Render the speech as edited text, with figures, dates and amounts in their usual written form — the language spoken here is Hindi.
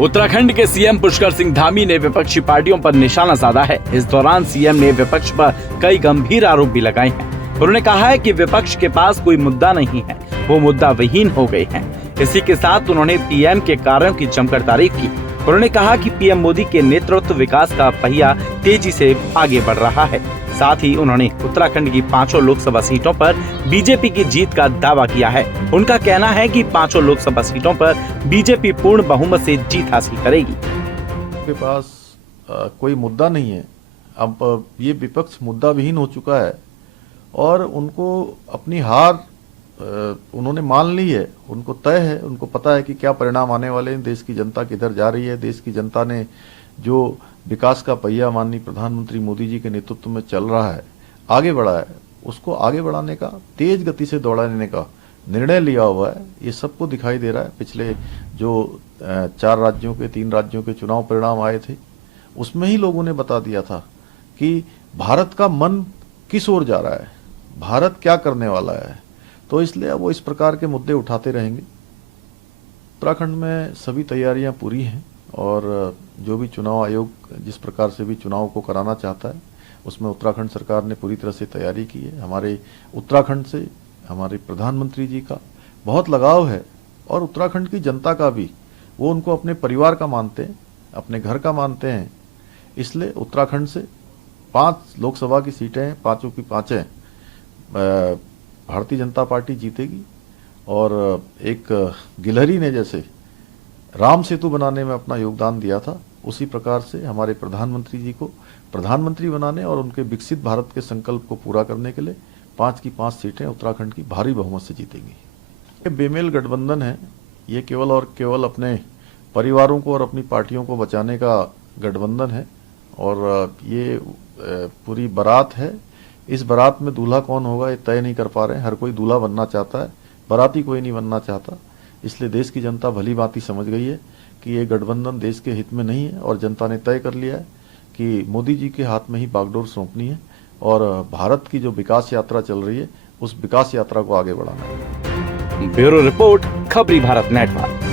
उत्तराखंड के सीएम पुष्कर सिंह धामी ने विपक्षी पार्टियों पर निशाना साधा है। इस दौरान सीएम ने विपक्ष पर कई गंभीर आरोप भी लगाए हैं। उन्होंने कहा है कि विपक्ष के पास कोई मुद्दा नहीं है, वो मुद्दा विहीन हो गए हैं। इसी के साथ उन्होंने पीएम के कार्यों की जमकर तारीफ की। उन्होंने कहा कि पीएम मोदी के नेतृत्व विकास का पहिया तेजी से आगे बढ़ रहा है। साथ ही उन्होंने उत्तराखंड की 5 लोकसभा सीटों पर बीजेपी की जीत का दावा किया है। उनका कहना है कि 5 लोकसभा सीटों पर बीजेपी पूर्ण बहुमत से जीत हासिल करेगी। के पास कोई मुद्दा नहीं है। अब ये विपक्ष मुद्दा विहीन हो चुका है और उनको अपनी हार उन्होंने मान ली है। उनको तय है, उनको पता है कि क्या परिणाम आने वाले हैं, देश की जनता किधर जा रही है। देश की जनता ने जो विकास का पहिया माननीय प्रधानमंत्री मोदी जी के नेतृत्व में चल रहा है, आगे बढ़ा है, उसको आगे बढ़ाने का, तेज गति से दौड़ाने का निर्णय लिया हुआ है। ये सबको दिखाई दे रहा है। पिछले जो 4 राज्यों के 3 राज्यों के चुनाव परिणाम आए थे, उसमें ही लोगों ने बता दिया था कि भारत का मन किस ओर जा रहा है, भारत क्या करने वाला है। तो इसलिए वो इस प्रकार के मुद्दे उठाते रहेंगे। उत्तराखंड में सभी तैयारियां पूरी हैं और जो भी चुनाव आयोग जिस प्रकार से भी चुनाव को कराना चाहता है, उसमें उत्तराखंड सरकार ने पूरी तरह से तैयारी की है। हमारे उत्तराखंड से हमारे प्रधानमंत्री जी का बहुत लगाव है और उत्तराखंड की जनता का भी। वो उनको अपने परिवार का मानते हैं, अपने घर का मानते हैं। इसलिए उत्तराखंड से 5 लोकसभा की सीटें, 5 की 5 भारतीय जनता पार्टी जीतेगी। और एक गिलहरी ने जैसे राम सेतु बनाने में अपना योगदान दिया था, उसी प्रकार से हमारे प्रधानमंत्री जी को प्रधानमंत्री बनाने और उनके विकसित भारत के संकल्प को पूरा करने के लिए 5 की 5 सीटें उत्तराखंड की भारी बहुमत से जीतेंगी। ये बेमेल गठबंधन है। ये केवल और केवल अपने परिवारों को और अपनी पार्टियों को बचाने का गठबंधन है और ये पूरी बारात है। इस बारात में दूल्हा कौन होगा ये तय नहीं कर पा रहे हैं। हर कोई दूल्हा बनना चाहता है, बाराती कोई नहीं बनना चाहता। इसलिए देश की जनता भली भांति समझ गई है कि ये गठबंधन देश के हित में नहीं है और जनता ने तय कर लिया है कि मोदी जी के हाथ में ही बागडोर सौंपनी है और भारत की जो विकास यात्रा चल रही है, उस विकास यात्रा को आगे बढ़ाना है। ब्यूरो रिपोर्ट, खबरी भारत नेटवर्क।